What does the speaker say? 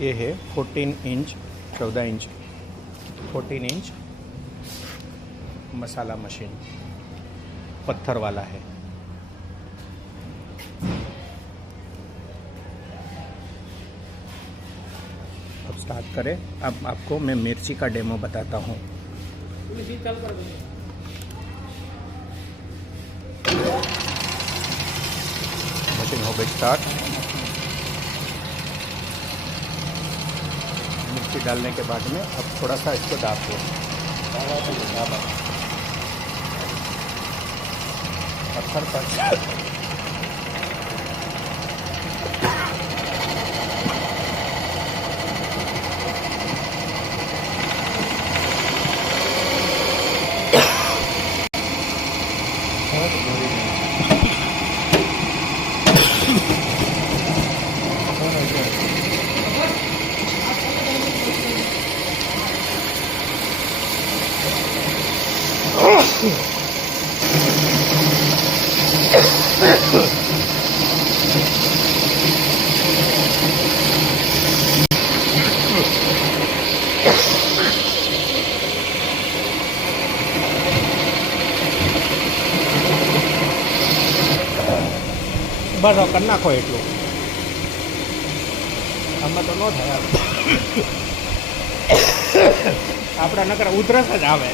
ये है 14 इंच 14 इंच 14 इंच मसाला मशीन, पत्थर वाला है। अब स्टार्ट करें। अब आपको मैं मिर्ची का डेमो बताता हूँ। मशीन हो गई स्टार्ट। मिर्ची डालने के बाद में अब थोड़ा सा इसको दाब दो। पत्थर पर બસ કરી નાખો એટલું, આમાં તો ન થાય. આપણા નકર ઉધરસ જ આવે.